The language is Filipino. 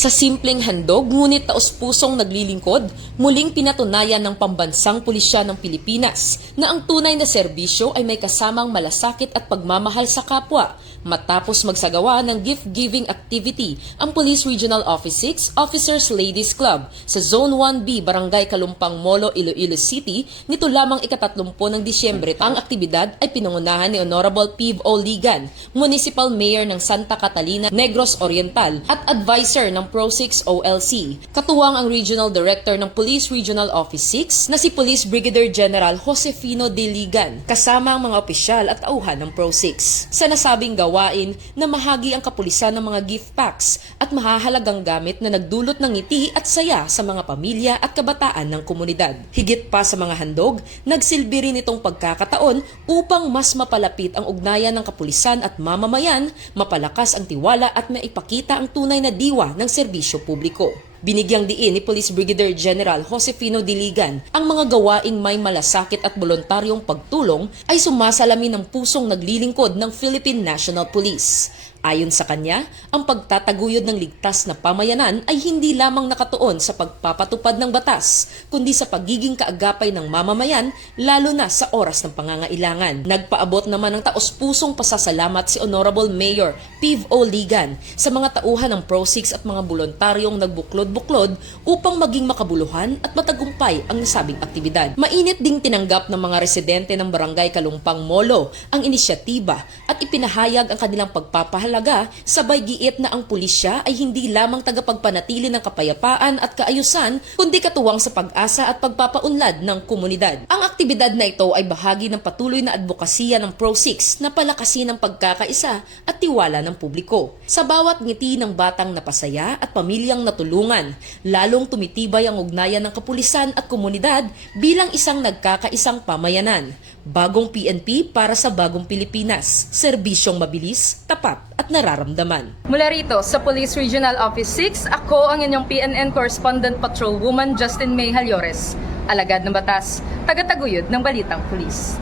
Sa simpleng handog, ngunit taos-pusong naglilingkod, muling pinatunayan ng Pambansang Pulisya ng Pilipinas na ang tunay na serbisyo ay may kasamang malasakit at pagmamahal sa kapwa. Matapos magsagawa ng gift-giving activity ang Police Regional Office 6 Officers Ladies Club sa Zone 1B, Barangay Kalumpang Molo, Iloilo City, nito lamang ika-30 ng Disyembre. Ang aktibidad ay pinangunahan ni Honorable Piv O. Ligan, Municipal Mayor ng Santa Catalina, Negros Oriental at advisor ng Pro-6 OLC. Katuwang ang Regional Director ng Police Regional Office 6 na si Police Brigadier General Josefino de Ligan, kasama ang mga opisyal at tauhan ng Pro-6. Sa nasabing gawain na mahagi ang kapulisan ng mga gift packs at mahahalagang gamit na nagdulot ng ngiti at saya sa mga pamilya at kabataan ng komunidad. Higit pa sa mga handog, nagsilbi rin itong pagkakataon upang mas mapalapit ang ugnayan ng kapulisan at mamamayan, mapalakas ang tiwala at maipakita ang tunay na diwa ng serbisyo publiko. Binigyang diin ni Police Brigadier General Josefino de Ligan ang mga gawaing may malasakit at voluntaryong pagtulong ay sumasalamin ng pusong naglilingkod ng Philippine National Police. Ayon sa kanya, ang pagtataguyod ng ligtas na pamayanan ay hindi lamang nakatuon sa pagpapatupad ng batas, kundi sa pagiging kaagapay ng mamamayan lalo na sa oras ng pangangailangan. Nagpaabot naman ng taos-pusong pasasalamat si Honorable Mayor Piv O. Ligan sa mga tauhan ng Pro-6 at mga voluntaryong nagbuklod-buklod upang maging makabuluhan at matagumpay ang nasabing aktibidad. Mainit ding tinanggap ng mga residente ng Barangay Kalumpang Molo ang inisyatiba at ipinahayag ang kanilang pagpapahalaga, sabay giit na ang pulisya ay hindi lamang tagapagpanatili ng kapayapaan at kaayusan, kundi katuwang sa pag-asa at pagpapaunlad ng komunidad. Ang aktibidad na ito ay bahagi ng patuloy na advokasya ng Pro-6 na palakasin ang pagkakaisa at tiwala ng publiko. Sa bawat ngiti ng batang napasaya at pamilyang natulungan, lalong tumitibay ang ugnayan ng kapulisan at komunidad bilang isang nagkakaisang pamayanan. Bagong PNP para sa bagong Pilipinas, serbisyong mabilis, tapat at nararamdaman. Mula rito sa Police Regional Office 6, ako ang inyong PNN Correspondent Patrolwoman Justin May Halyores, alagad ng batas, tagataguyod ng Balitang Pulis.